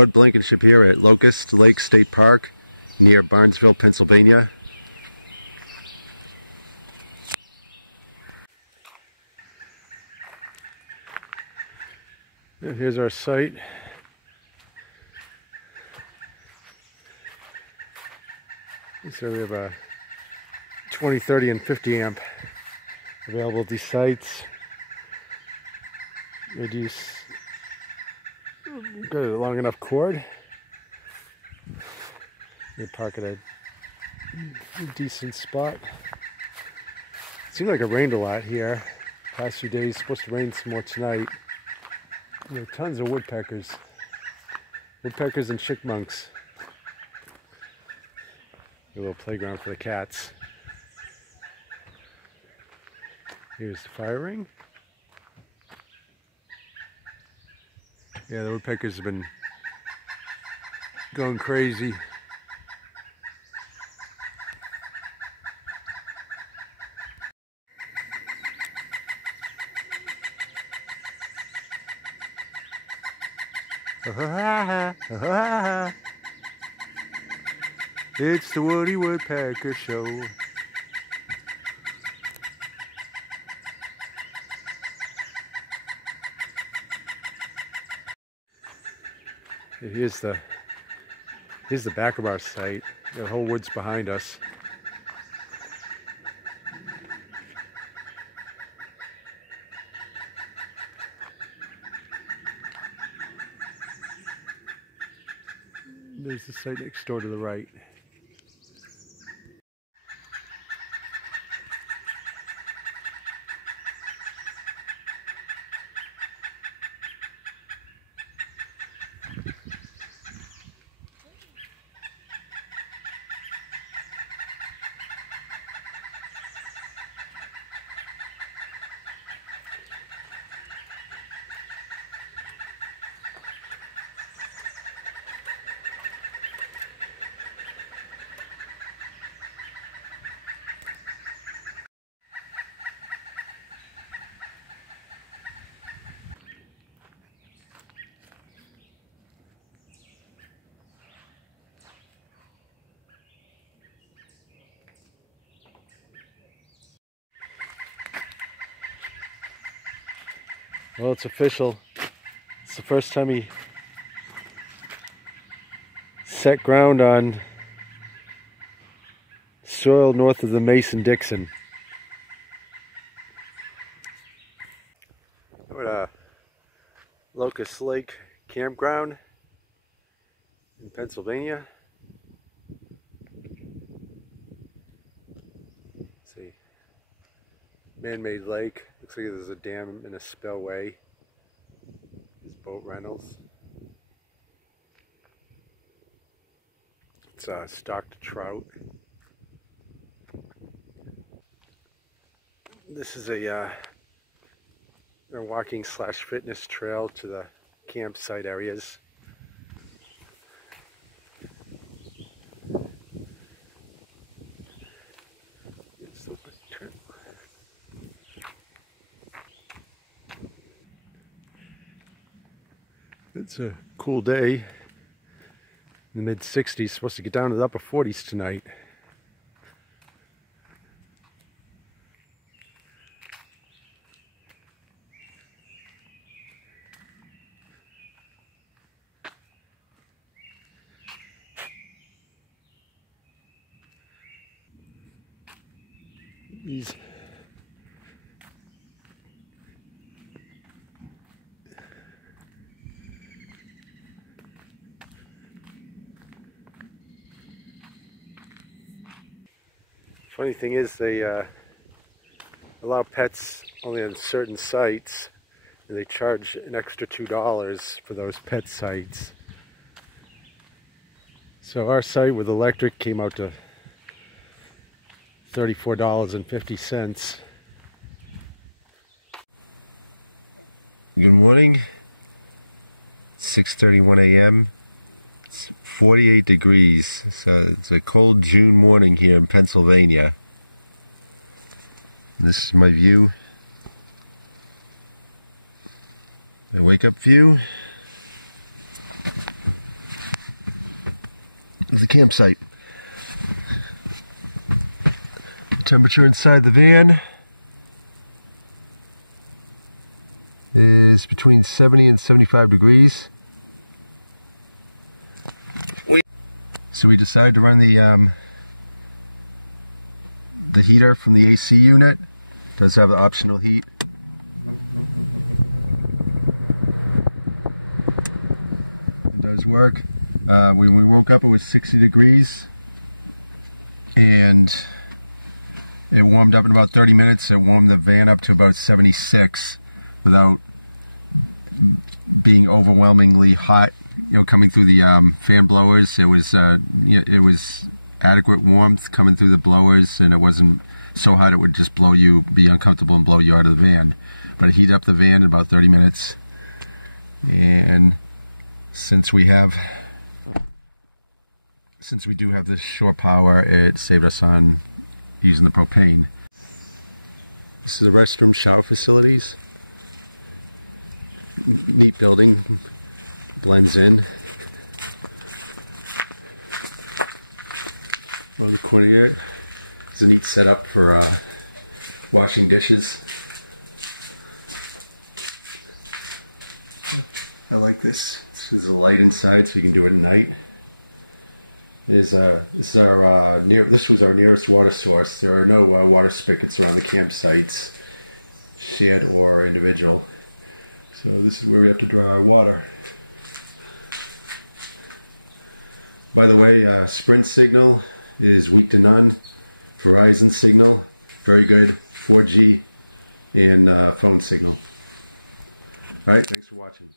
Bud Blankenship here at Locust Lake State Park near Barnesville, Pennsylvania. And here's our site. So we have a 20, 30, and 50 amp available at these sites. Got a long enough cord. You park at a decent spot. It seemed like it rained a lot here. Past few days, supposed to rain some more tonight. And there are tons of woodpeckers. Woodpeckers and chipmunks. A little playground for the cats. Here's the fire ring. Yeah, the woodpeckers have been going crazy. It's the Woody Woodpecker Show. Here's the back of our site. The whole woods behind us. There's the site next door to the right. Well, it's official. It's the first time he set ground on soil north of the Mason-Dixon. We're at a Locust Lake campground in Pennsylvania. Let's see. Man-made lake. Looks like there's a dam and a spillway. There's boat rentals. It's stocked trout. This is a walking / fitness trail to the campsite areas. It's a cool day in the mid-60s, supposed to get down to the upper 40s tonight. These funny thing is they allow pets only on certain sites, and they charge an extra $2 for those pet sites. So our site with electric came out to $34.50. Good morning. 6:31 a.m. It's 48 degrees, so it's a cold June morning here in Pennsylvania. This is my view. My wake up view. of the campsite. Temperature inside the van is between 70 and 75 degrees. So we decided to run the heater from the AC unit. It does have the optional heat. It does work. When we woke up, it was 60 degrees, and it warmed up in about 30 minutes. It warmed the van up to about 76 without being overwhelmingly hot. You know, coming through the fan blowers, it was it was adequate warmth coming through the blowers, and it wasn't so hot it would just be uncomfortable and blow you out of the van. But it heated up the van in about 30 minutes, and since we do have this shore power, it saved us on using the propane. This is the restroom shower facilities. Neat building, blends in. On the corner here is a neat setup for washing dishes. I like this. This is a light inside, so you can do it at night. This was our nearest water source. There are no water spigots around the campsites, shared or individual. So this is where we have to draw our water. By the way, Sprint signal is weak to none. Verizon signal, very good. 4G and phone signal. Alright, thanks for watching.